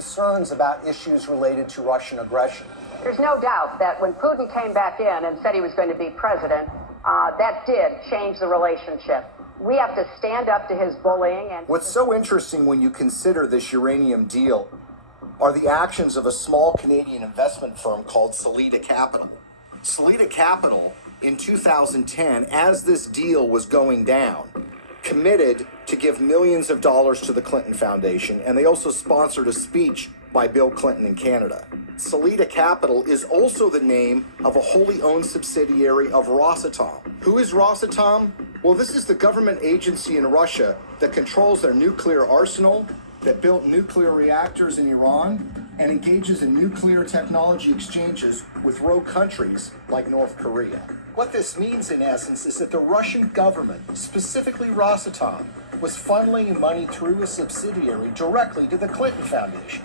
concerns about issues related to Russian aggression. There's no doubt that when Putin came back in and said he was going to be president, that did change the relationship. We have to stand up to his bullying. And what's so interesting when you consider this uranium deal are the actions of a small Canadian investment firm called Salida Capital. Salida Capital, in 2010, as this deal was going down, committed to give millions of dollars to the Clinton Foundation, and they also sponsored a speech by Bill Clinton in Canada. Salida Capital is also the name of a wholly owned subsidiary of Rosatom. Who is Rosatom? Well, this is the government agency in Russia that controls their nuclear arsenal, that built nuclear reactors in Iran, and engages in nuclear technology exchanges with rogue countries like North Korea. What this means, in essence, is that the Russian government, specifically Rosatom, was funneling money through a subsidiary directly to the Clinton Foundation.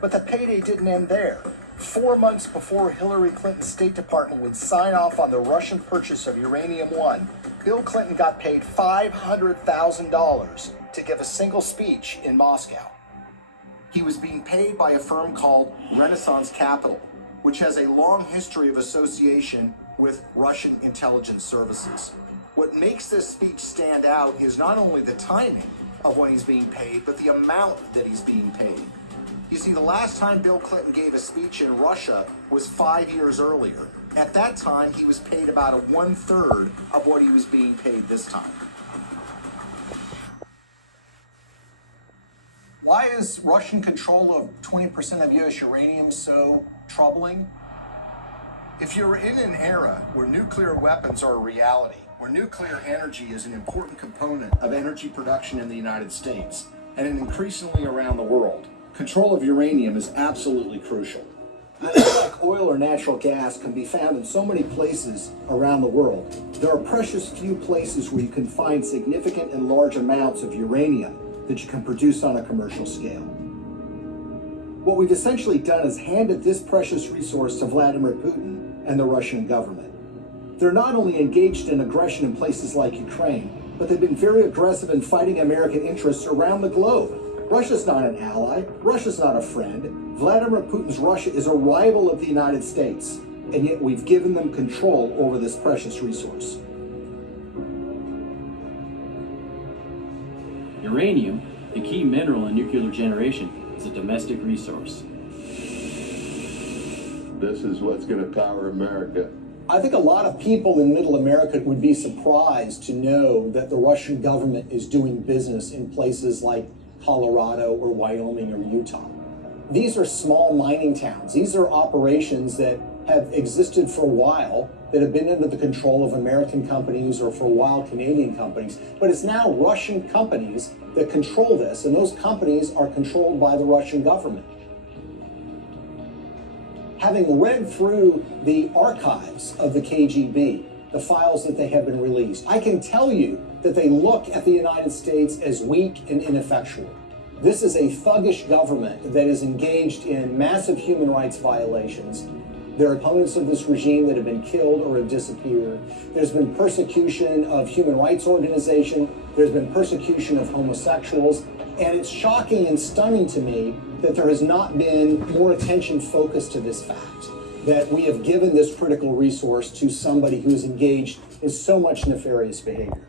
But the payday didn't end there. 4 months before Hillary Clinton's State Department would sign off on the Russian purchase of uranium-1, Bill Clinton got paid $500,000 to give a single speech in Moscow. He was being paid by a firm called Renaissance Capital, which has a long history of association with Russian intelligence services. What makes this speech stand out is not only the timing of when he's being paid, but the amount that he's being paid. You see, the last time Bill Clinton gave a speech in Russia was 5 years earlier. At that time, he was paid about 1/3 of what he was being paid this time. Why is Russian control of 20% of U.S. uranium so troubling? If you're in an era where nuclear weapons are a reality, where nuclear energy is an important component of energy production in the United States, and increasingly around the world, control of uranium is absolutely crucial. Like oil or natural gas can be found in so many places around the world, there are precious few places where you can find significant and large amounts of uranium that you can produce on a commercial scale. What we've essentially done is handed this precious resource to Vladimir Putin and the Russian government. They're not only engaged in aggression in places like Ukraine, but they've been very aggressive in fighting American interests around the globe. Russia's not an ally. Russia's not a friend. Vladimir Putin's Russia is a rival of the United States, and yet we've given them control over this precious resource. Uranium, the key mineral in nuclear generation, is a domestic resource. This is what's going to power America. I think a lot of people in Middle America would be surprised to know that the Russian government is doing business in places like Colorado or Wyoming or Utah. These are small mining towns. These are operations that have existed for a while, that have been under the control of American companies or for a while Canadian companies. But it's now Russian companies that control this, and those companies are controlled by the Russian government. Having read through the archives of the KGB, the files that they have been released, I can tell you that they look at the United States as weak and ineffectual. This is a thuggish government that is engaged in massive human rights violations. There are opponents of this regime that have been killed or have disappeared. There's been persecution of human rights organizations. There's been persecution of homosexuals. And it's shocking and stunning to me that there has not been more attention focused to this fact, that we have given this critical resource to somebody who is engaged in so much nefarious behavior.